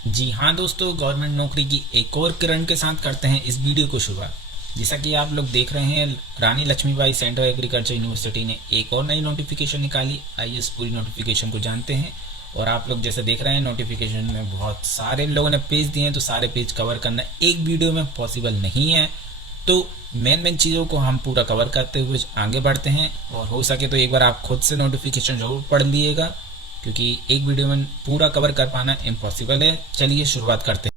जी हाँ दोस्तों, गवर्नमेंट नौकरी की एक और किरण के साथ करते हैं इस वीडियो को शुरुआत। जैसा कि आप लोग देख रहे हैं, रानी लक्ष्मीबाई सेंट्रल एग्रीकल्चर यूनिवर्सिटी ने एक और नई नोटिफिकेशन निकाली। आइए इस पूरी नोटिफिकेशन को जानते हैं। और आप लोग जैसे देख रहे हैं, नोटिफिकेशन में बहुत सारे लोगों ने पेज दिए हैं, तो सारे पेज कवर करना एक वीडियो में पॉसिबल नहीं है। तो मेन चीज़ों को हम पूरा कवर करते हुए आगे बढ़ते हैं, और हो सके तो एक बार आप खुद से नोटिफिकेशन जरूर पढ़ लीजिएगा, क्योंकि एक वीडियो में पूरा कवर कर पाना इम्पॉसिबल है। चलिए शुरुआत करते हैं।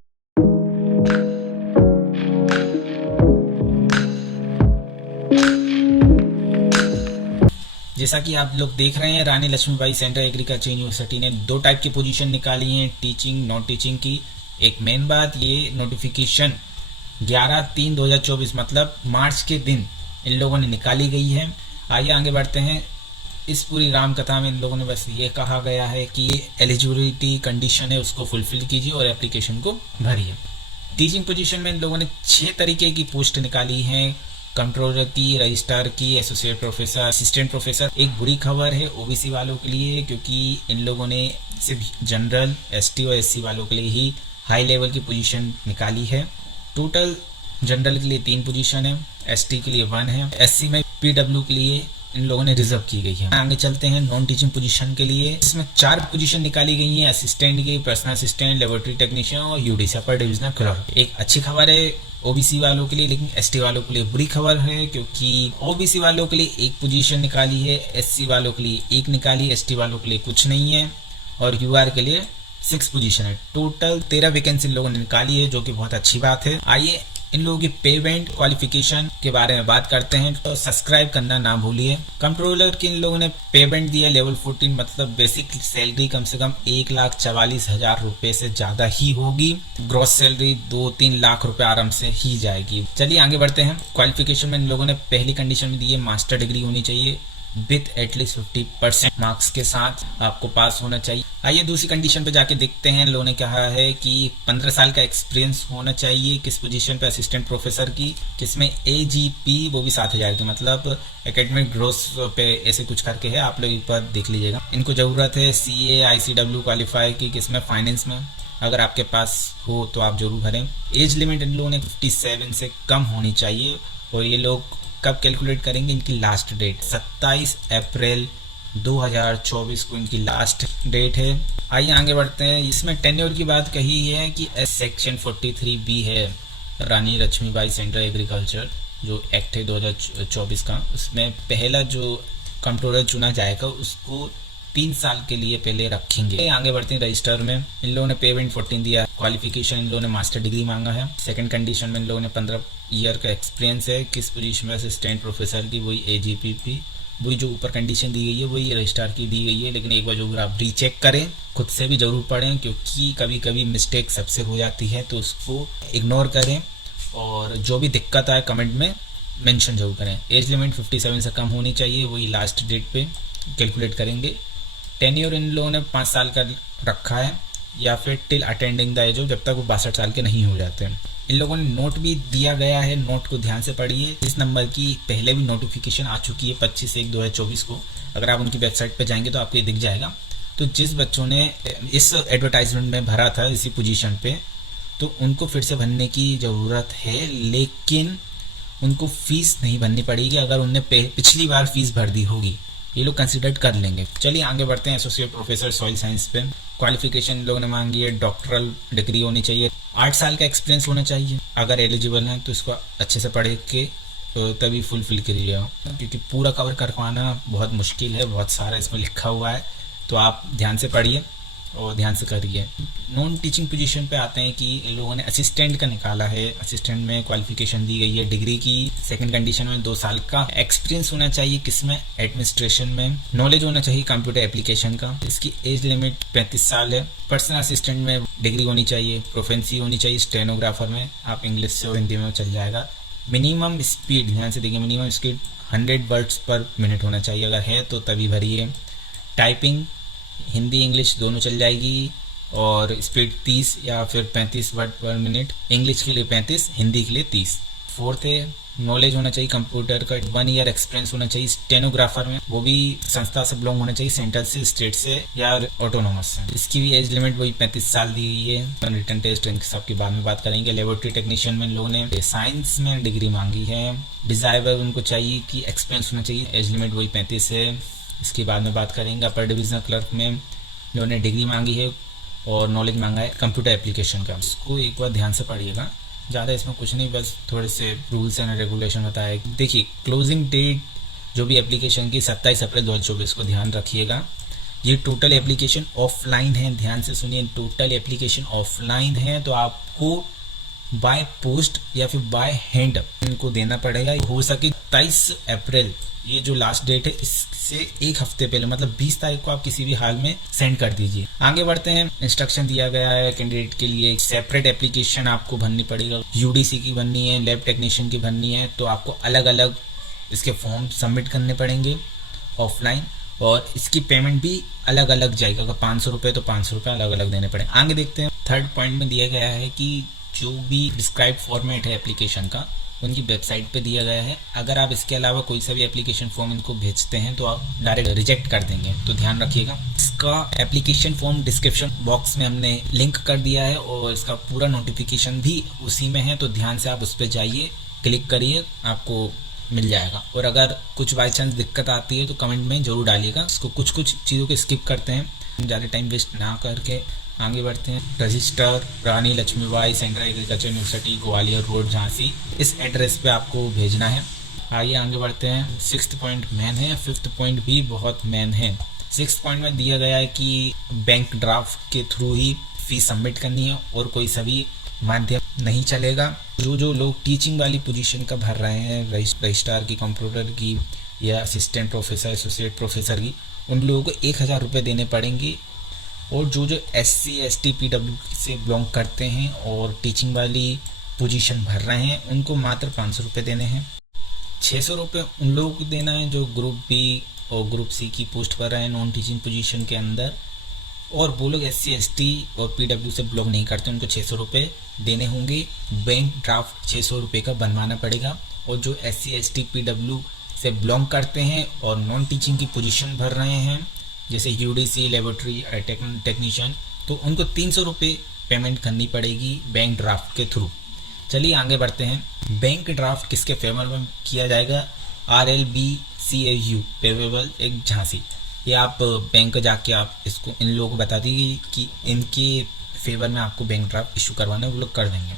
जैसा कि आप लोग देख रहे हैं, रानी लक्ष्मीबाई सेंट्रल एग्रीकल्चर यूनिवर्सिटी ने दो टाइप की पोजीशन निकाली हैं, टीचिंग नॉन टीचिंग की। एक मेन बात, ये नोटिफिकेशन 11/3/2024 मतलब मार्च के दिन इन लोगों ने निकाली गई है। आइए आगे बढ़ते हैं। इस पूरी राम कथा में इन लोगों ने बस ये कहा गया है कि एलिजिबिलिटी कंडीशन है, उसको फुलफिल कीजिए और एप्लीकेशन को भरिए। टीचिंग पोजीशन में इन लोगों ने 6 तरीके की पोस्ट निकाली हैं, कंट्रोलर की, रजिस्ट्रार की, एसोसिएट प्रोफेसर, असिस्टेंट प्रोफेसर। एक बुरी खबर है ओबीसी वालों के लिए, क्योंकि इन लोगों ने सिर्फ जनरल, एसटी और एससी वालों के लिए ही हाई लेवल की पोजीशन निकाली है। टोटल जनरल के लिए 3 पोजीशन है, एसटी के लिए 1 है, एससी में पीडब्ल्यू के लिए इन लोगों ने रिजर्व की गई है। आगे चलते हैं नॉन टीचिंग पोजीशन के लिए। इसमें 4 पोजीशन निकाली गई हैं, असिस्टेंट की, पर्सनल असिस्टेंट, लेबोरेटरी टेक्नीशियन और यूडीसी अपर डिविजनल क्लर्क। एक अच्छी खबर है ओबीसी वालों के लिए, लेकिन एसटी वालों के लिए बुरी खबर है, क्योंकि ओबीसी वालों के लिए एक पोजीशन निकाली है, एससी वालों के लिए एक निकाली, एसटी वालों के लिए कुछ नहीं है, और यूआर के लिए 6 पोजीशन है। टोटल 13 वैकेंसी इन लोगों ने निकाली है, जो कि बहुत अच्छी बात है। आइए इन लोगों की पेमेंट क्वालिफिकेशन के बारे में बात करते हैं, तो सब्सक्राइब करना ना भूलिए। कंट्रोलर की इन लोगों ने पेमेंट दिया लेवल 14, मतलब बेसिक सैलरी कम से कम 1,44,000 रुपए से ज्यादा ही होगी। ग्रॉस सैलरी 2-3 लाख रुपए आराम से ही जाएगी। चलिए आगे बढ़ते हैं। क्वालिफिकेशन में इन लोगों ने पहली कंडीशन में दी है, मास्टर डिग्री होनी चाहिए विथ एटलीस्ट 50% मार्क्स के साथ आपको पास होना चाहिए। आइए दूसरी कंडीशन पे जाके देखते हैं। लोगों ने कहा है कि 15 साल का एक्सपीरियंस होना चाहिए। किस पोजीशन पे? असिस्टेंट प्रोफेसर की, किसमें एजीपी वो भी 7,000 की, मतलब एकेडमिक ग्रोथ पे ऐसे कुछ करके है, आप लोग एक बार देख लीजिएगा। इनको जरूरत है सीए ICW क्वालिफाई की, किसमें? फाइनेंस में। अगर आपके पास हो तो आप जरूर भरें। एज लिमिट इन लोगों ने 57 से कम होनी चाहिए। और ये लोग कब कैलकुलेट करेंगे? इनकी लास्ट डेट 27 अप्रैल 2024 को इनकी लास्ट डेट है। आइए आगे बढ़ते हैं। इसमें टेन्योर की बात कही है कि सेक्शन 43B है रानी लक्ष्मीबाई सेंट्रल एग्रीकल्चर जो एक्ट है 2024 का, उसमें पहला जो कंट्रोलर चुना जाएगा उसको 3 साल के लिए पहले रखेंगे। आगे बढ़ते हैं। रजिस्टर में इन लोगों ने पेमेंट 14 दिया। क्वालिफिकेशन इन लोगों ने मास्टर डिग्री मांगा है। सेकंड कंडीशन में इन लोगों ने 15 ईयर का एक्सपीरियंस है। किस पोजीशन में? असिस्टेंट प्रोफेसर की, वही एजीपी, वही जो ऊपर कंडीशन दी गई है वही रजिस्ट्रार की दी गई है। लेकिन एक बार जरूर आप रीचेक करें, खुद से भी जरूर पढ़ें, क्योंकि कभी कभी मिस्टेक सबसे हो जाती है, तो उसको इग्नोर करें। और जो भी दिक्कत आए कमेंट में मेंशन जरूर करें। एज लिमिट 57 से कम होनी चाहिए, वही लास्ट डेट पे कैलकुलेट करेंगे। टेन्योर इन लोगों ने 5 साल का रखा है, या फिर till attending the age of, जब तक वो 62 साल के नहीं हो जाते हैं। इन लोगों ने नोट भी दिया गया है, नोट को ध्यान से पढ़िए। इस नंबर की पहले भी नोटिफिकेशन आ चुकी है 25/1/2024 को। अगर आप उनकी वेबसाइट पे जाएंगे तो आपको ये दिख जाएगा। तो जिस बच्चों ने इस एडवर्टाइजमेंट में भरा था इसी पोजीशन पे, तो उनको फिर से भरने की ज़रूरत है, लेकिन उनको फीस नहीं भरनी पड़ेगी। अगर उनने पिछली बार फीस भर दी होगी, ये लोग कंसिडर कर लेंगे। चलिए आगे बढ़ते हैं। एसोसिएट प्रोफेसर सॉइल साइंस पे क्वालिफिकेशन लोगों ने मांगी है, डॉक्टरल डिग्री होनी चाहिए, 8 साल का एक्सपीरियंस होना चाहिए। अगर एलिजिबल हैं तो इसको अच्छे से पढ़ के तभी फुलफिल करिए, क्योंकि पूरा कवर कर पाना बहुत मुश्किल है, बहुत सारा इसमें लिखा हुआ है, तो आप ध्यान से पढ़िए और ध्यान से करिए। नॉन टीचिंग पोजीशन पे आते हैं कि इन लोगों ने असिस्टेंट का निकाला है। असिस्टेंट में क्वालिफिकेशन दी गई है डिग्री की। सेकंड कंडीशन में 2 साल का एक्सपीरियंस होना चाहिए। किसमें? एडमिनिस्ट्रेशन में। नॉलेज होना चाहिए कंप्यूटर एप्लीकेशन का। इसकी एज लिमिट 35 साल है। पर्सनल असिस्टेंट में डिग्री होनी चाहिए, प्रोफेंसी होनी चाहिए। स्टेनोग्राफर में आप इंग्लिश से और हिंदी में चल जाएगा। मिनिमम स्पीड ध्यान से देखिए, मिनिमम स्पीड 100 वर्ड्स पर मिनट होना चाहिए। अगर है तो तभी भरिए। टाइपिंग हिंदी इंग्लिश दोनों चल जाएगी, और स्पीड 30 या फिर 35 वर्ड पर मिनट। इंग्लिश के लिए 35, हिंदी के लिए 30। फोर्थ है नॉलेज होना चाहिए कंप्यूटर का, 1 ईयर एक्सपीरियंस होना चाहिए स्टेनोग्राफर में, वो भी संस्था से बिलोंग होना चाहिए, सेंट्रल से, स्टेट से या ऑटोनोमस से। इसकी भी एज लिमिट वही 35 साल दी गई है। रिटन टेस्ट इन सबके बाद में बात करेंगे। लेबोरेटरी टेक्नीशियन में लोगों ने साइंस में डिग्री मांगी है। डिजायरेबल उनको चाहिए कि एक्सपीरियंस होना चाहिए, एज लिमिट वही 35 है। इसके बाद में बात करेंगे अपर डिविजनल क्लर्क में लोगों ने डिग्री मांगी है और नॉलेज मांगा है कंप्यूटर एप्लीकेशन का। इसको एक बार ध्यान से पढ़िएगा, ज़्यादा इसमें कुछ नहीं, बस थोड़े से रूल्स एंड रेगुलेशन बताया। देखिए क्लोजिंग डेट जो भी एप्लीकेशन की 27 अप्रैल 2024 को ध्यान रखिएगा। ये टोटल एप्लीकेशन ऑफलाइन है, ध्यान से सुनिए, टोटल एप्लीकेशन ऑफलाइन है, तो आपको बाय पोस्ट या फिर बाय हैंड इनको देना पड़ेगा। हो सके 23 अप्रैल ये जो लास्ट डेट है इससे एक हफ्ते पहले मतलब 20 तारीख को आप किसी भी हाल में सेंड कर दीजिए। आगे बढ़ते हैं। इंस्ट्रक्शन दिया गया है कैंडिडेट के लिए, एक सेपरेट एप्लीकेशन आपको भरनी पड़ेगा। यूडीसी की भरनी है, लैब टेक्नीशियन की भरनी है, तो आपको अलग अलग इसके फॉर्म सबमिट करने पड़ेंगे ऑफलाइन, और इसकी पेमेंट भी अलग अलग जाएगा। अगर 500 रुपये तो 500 रुपये अलग अलग देने पड़ेंगे। आगे देखते हैं। थर्ड पॉइंट में दिया गया है कि जो भी डिस्क्राइब फॉर्मेट है एप्लीकेशन का उनकी वेबसाइट पे दिया गया है। अगर आप इसके अलावा कोई सा भी एप्लीकेशन फॉर्म इनको भेजते हैं तो आप डायरेक्ट रिजेक्ट कर देंगे, तो ध्यान रखिएगा। इसका एप्लीकेशन फॉर्म डिस्क्रिप्शन बॉक्स में हमने लिंक कर दिया है और इसका पूरा नोटिफिकेशन भी उसी में है, तो ध्यान से आप उस पर जाइए, क्लिक करिए, आपको मिल जाएगा। और अगर कुछ बाई चांस दिक्कत आती है तो कमेंट में जरूर डालिएगा। इसको कुछ चीज़ों को स्किप करते हैं, ज़्यादा टाइम वेस्ट ना करके आगे बढ़ते हैं। Register Rani Lakshmibai central agriculture university Gwalior road Jhansi, इस एड्रेस पे आपको भेजना है। आइए आगे बढ़ते हैं। 6th पॉइंट मेन है, 5th पॉइंट भी बहुत मेन है। 6th पॉइंट में दिया गया है कि बैंक ड्राफ्ट के थ्रू ही फीस सबमिट करनी है और कोई सभी माध्यम नहीं चलेगा। जो लोग टीचिंग वाली पोजीशन का भर रहे हैं, रजिस्ट्रार की, कंप्यूटर की या असिस्टेंट प्रोफेसर, एसोसिएट प्रोफेसर की, उन लोगों को 1000 रुपये देने पड़ेंगे। और जो SC ST PW से बिलोंग करते हैं और टीचिंग वाली पोजीशन भर रहे हैं उनको मात्र 500 रुपये देने हैं। 600 रुपये उन लोगों को देना है जो ग्रुप B और ग्रुप C की पोस्ट पर रहे हैं नॉन टीचिंग पोजीशन के अंदर, और वो लोग SC ST और PW से बिलोंग नहीं करते, उनको 600 रुपये देने होंगे। बैंक ड्राफ्ट 600 रुपये का बनवाना पड़ेगा। और जो SC ST PW से बिलोंग करते हैं और नॉन टीचिंग की पोजीशन भर रहे हैं जैसे यूडीसी, लेबोरेटरी टेक्नीशियन, तो उनको 300 रुपये पेमेंट करनी पड़ेगी बैंक ड्राफ्ट के थ्रू। चलिए आगे बढ़ते हैं। बैंक ड्राफ्ट किसके फेवर में किया जाएगा? RLBCAU पेवेबल एक झांसी। ये आप बैंक जाके आप इसको इन लोगों को बता दीजिए कि इनके फेवर में आपको बैंक ड्राफ्ट इशू करवाना है, वो लोग कर देंगे,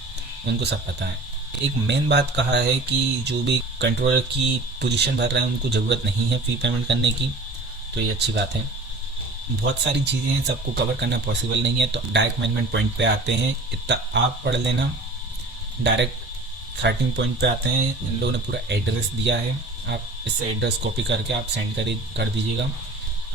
उनको सब पता है। एक मेन बात कहा है कि जो भी कंट्रोलर की पोजीशन भर रहे हैं उनको ज़रूरत नहीं है फ़ी पेमेंट करने की, तो ये अच्छी बात है। बहुत सारी चीज़ें हैं, सबको कवर करना पॉसिबल नहीं है, तो डायरेक्ट मैनेजमेंट पॉइंट पे आते हैं। इतना आप पढ़ लेना। डायरेक्ट 13 पॉइंट पे आते हैं। इन लोगों ने पूरा एड्रेस दिया है, आप इससे एड्रेस कॉपी करके आप सेंड कर दीजिएगा।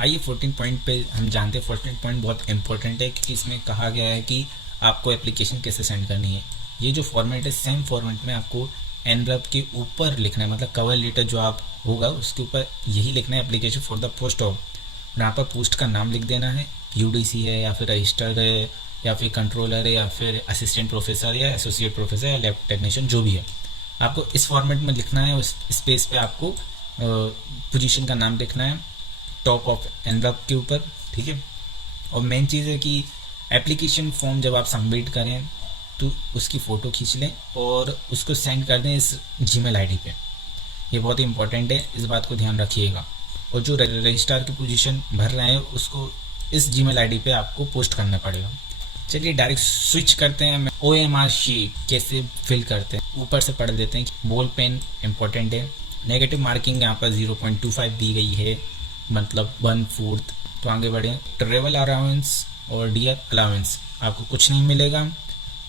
आइए 14 पॉइंट पे हम जानते हैं। 14 पॉइंट बहुत इंपॉर्टेंट है क्योंकि इसमें कहा गया है कि आपको एप्लीकेशन कैसे सेंड करनी है। ये जो फॉर्मेट है सेम फॉर्मेट में आपको एनवेलप के ऊपर लिखना है, मतलब कवर लेटर जो आप होगा उसके ऊपर यही लिखना है, application for the post of. यहाँ पर पोस्ट का नाम लिख देना है, यूडीसी है या फिर रजिस्टर है या फिर कंट्रोलर है या फिर असिस्टेंट प्रोफेसर या एसोसिएट प्रोफेसर या लैब टेक्नीशियन, जो भी है आपको इस फॉर्मेट में लिखना है। उस स्पेस पे आपको पोजीशन का नाम लिखना है टॉप ऑफ एनवेलप के ऊपर, ठीक है। और मेन चीज़ है कि एप्लीकेशन फॉर्म जब आप सबमिट करें तो उसकी फ़ोटो खींच लें और उसको सेंड कर दें इस जीमेल आईडी पे। ये बहुत ही इंपॉर्टेंट है, इस बात को ध्यान रखिएगा। और जो रजिस्ट्रार की पोजीशन भर रहे हैं उसको इस जीमेल आईडी पे आपको पोस्ट करना पड़ेगा। चलिए डायरेक्ट स्विच करते हैं। OMR शीट कैसे फिल करते हैं ऊपर से पढ़ देते हैं। बॉल पेन इंपॉर्टेंट है। नेगेटिव मार्किंग यहाँ पर 0.25 दी गई है, मतलब 1/4। तो आगे बढ़ें। ट्रेवल अलाउंस और डियर अलाउंस आपको कुछ नहीं मिलेगा,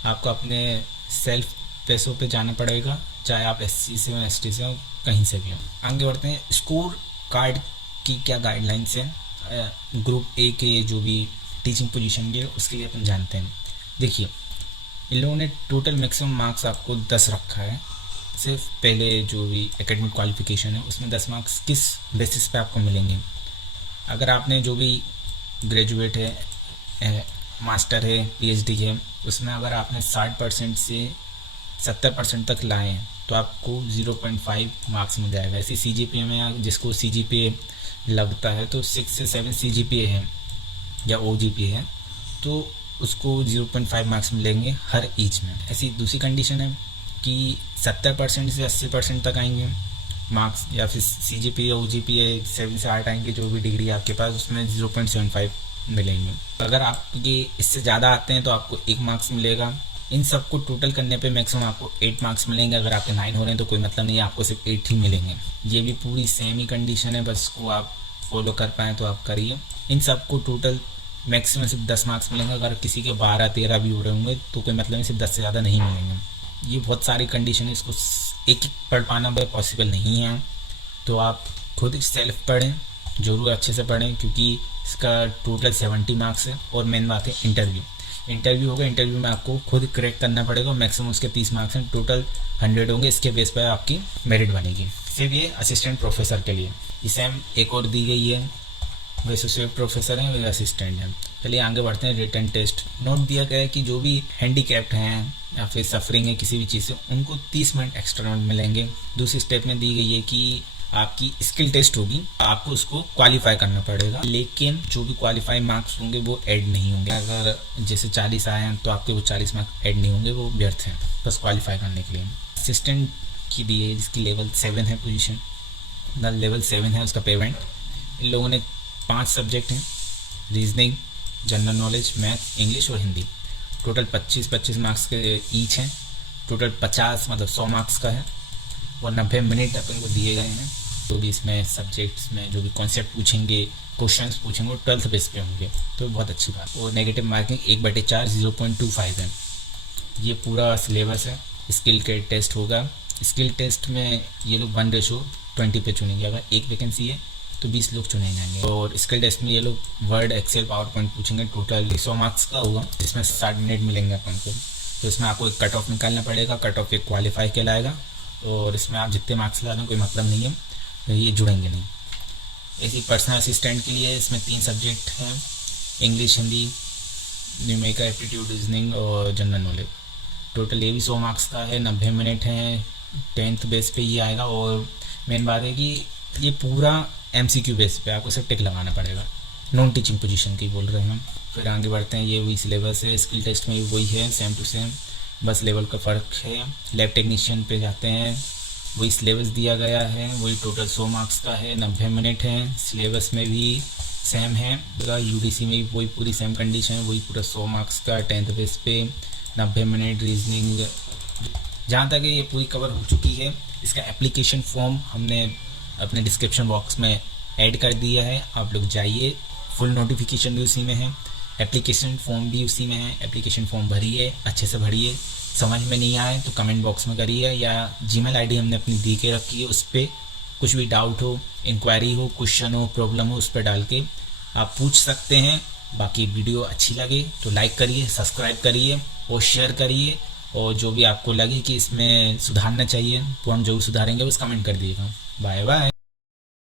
आपको अपने सेल्फ पैसों पे जाना पड़ेगा, चाहे आप SC से हो ST से हो कहीं से भी हो। आगे बढ़ते हैं। स्कोर कार्ड की क्या गाइडलाइंस है ग्रुप A के जो भी टीचिंग पोजीशन के उसके लिए अपन जानते हैं। देखिए इन लोगों ने टोटल मैक्सिमम मार्क्स आपको 10 रखा है। सिर्फ पहले जो भी एकेडमिक क्वालिफिकेशन है उसमें 10 मार्क्स किस बेसिस पे आपको मिलेंगे। अगर आपने जो भी ग्रेजुएट है, मास्टर है, PhD है, उसमें अगर आपने 60% से 70% तक लाए हैं तो आपको 0.5 मार्क्स मिल जाएगा। ऐसे CGPA में जिसको CGPA लगता है तो 6 से 7 CGPA है या OGPA है तो उसको 0.5 मार्क्स मिलेंगे हर ईच में। ऐसी दूसरी कंडीशन है कि 70% से 80% तक आएंगे मार्क्स, या फिर CGPA OGPA 7 से 8 आएंगे, जो भी डिग्री आपके पास उसमें 0.75 मिलेंगे। अगर आपके इससे ज़्यादा आते हैं तो आपको 1 मार्क्स मिलेगा। इन सबको टोटल करने पे मैक्सिमम आपको 8 मार्क्स मिलेंगे। अगर आपके 9 हो रहे हैं तो कोई मतलब नहीं है, आपको सिर्फ 8 ही मिलेंगे। ये भी पूरी सेम ही कंडीशन है, बस को आप फॉलो कर पाएँ तो आप करिए। इन सबको टोटल मैक्सिमम सिर्फ 10 मार्क्स मिलेंगे। अगर किसी के 12-13 भी हो रहे होंगे तो कोई मतलब नहीं, सिर्फ 10 से ज़्यादा नहीं मिलेंगे। ये बहुत सारी कंडीशन है, इसको एक एक पढ़ पाना पॉसिबल नहीं है, तो आप खुद सेल्फ पढ़ें, ज़रूर अच्छे से पढ़ें, क्योंकि इसका टोटल 70 मार्क्स है। और मेन बात है इंटरव्यू होगा, इंटरव्यू में आपको खुद क्रैक करना पड़ेगा। मैक्सिमम उसके 30 मार्क्स हैं, टोटल 100 होंगे। इसके बेस पर आपकी मेरिट बनेगी। फिर ये असिस्टेंट प्रोफेसर के लिए सेम एक और दी गई है, वे एसोसिएट प्रोफेसर हैं, वे असिस्टेंट हैं। चलिए आगे बढ़ते हैं। रिटन टेस्ट नोट दिया गया है कि जो भी हैंडीकैप्ड हैं या फिर सफरिंग है किसी भी चीज़ से, उनको 30 मिनट एक्स्ट्रा मिलेंगे। दूसरी स्टेप में दी गई है कि आपकी स्किल टेस्ट होगी, आपको उसको क्वालिफाई करना पड़ेगा, लेकिन जो भी क्वालिफाई मार्क्स होंगे वो ऐड नहीं होंगे। अगर जैसे 40 आए हैं तो आपके वो 40 मार्क्स ऐड नहीं होंगे, वो व्यर्थ हैं बस क्वालिफाई करने के लिए। असिस्टेंट की दी है जिसकी लेवल 7 है पोजीशन, लेवल 7 है उसका पेमेंट। इन लोगों ने 5 सब्जेक्ट हैं, reasoning, general knowledge, math, English और हिंदी। टोटल 25-25 मार्क्स के ईच हैं। टोटल 50 मतलब 100 मार्क्स का है और 90 मिनट अपन को दिए गए हैं। तो भी इसमें सब्जेक्ट्स में जो भी कॉन्सेप्ट पूछेंगे, क्वेश्चंस पूछेंगे, वो 12th बेस पे होंगे, तो बहुत अच्छी बात। और नेगेटिव मार्किंग 1/4 0.25 है। ये पूरा सिलेबस है। स्किल के टेस्ट होगा। स्किल टेस्ट में ये लोग 1:20 पे चुनेंगे। अगर एक वैकेंसी है तो 20 लोग चुने जाएंगे। और स्किल टेस्ट में ये लोग वर्ड, एक्सेल, पावर पॉइंट पूछेंगे। टोटल 100 मार्क्स का होगा, जिसमें 60 मिनट मिलेंगे अपन को। तो इसमें आपको एक कट ऑफ निकालना पड़ेगा, कट ऑफ एक क्वालिफाई कहलाएगा। और इसमें आप जितने मार्क्स ला दें कोई मतलब नहीं है, ये जुड़ेंगे नहीं। ऐसी पर्सनल असिस्टेंट के लिए इसमें 3 सब्जेक्ट हैं, English, Hindi, numerical aptitude, reasoning और जनरल नॉलेज। टोटल ये भी 100 मार्क्स का है, 90 मिनट हैं, 10th बेस पे ये आएगा। और मेन बात है कि ये पूरा MCQ बेस पे आपको सिर्फ टिक लगाना पड़ेगा। नॉन टीचिंग पोजीशन की बोल रहे हैं हम। फिर आगे बढ़ते हैं। ये वही सिलेबस है, स्किल टेस्ट में वही है, सेम टू सेम, बस लेवल का फ़र्क है। लैब टेक्नीशियन पे जाते हैं, वही सिलेबस दिया गया है, वही टोटल 100 मार्क्स का है, 90 मिनट हैं। सिलेबस में भी सेम है। UDC में भी वही पूरी सेम कंडीशन है, वही पूरा 100 मार्क्स का 10th बेस पे, 90 मिनट। रीजनिंग जहाँ तक है ये पूरी कवर हो चुकी है। इसका एप्लीकेशन फॉर्म हमने अपने डिस्क्रिप्शन बॉक्स में ऐड कर दिया है, आप लोग जाइए। फुल नोटिफिकेशन भी उसी में है, एप्लीकेशन फॉर्म भी उसी में है। एप्लीकेशन फॉर्म भरिए, अच्छे से भरिए। समझ में नहीं आए तो कमेंट बॉक्स में करिए, या जीमेल आईडी हमने अपनी दी के रखी है, उस पर कुछ भी डाउट हो, इंक्वायरी हो, क्वेश्चन हो, प्रॉब्लम हो, उस पर डाल के आप पूछ सकते हैं। बाकी वीडियो अच्छी लगे तो लाइक करिए, सब्सक्राइब करिए और शेयर करिए। और जो भी आपको लगे कि इसमें सुधारना चाहिए वो हम जरूर सुधारेंगे, बस कमेंट कर दीजिएगा। Bye bye.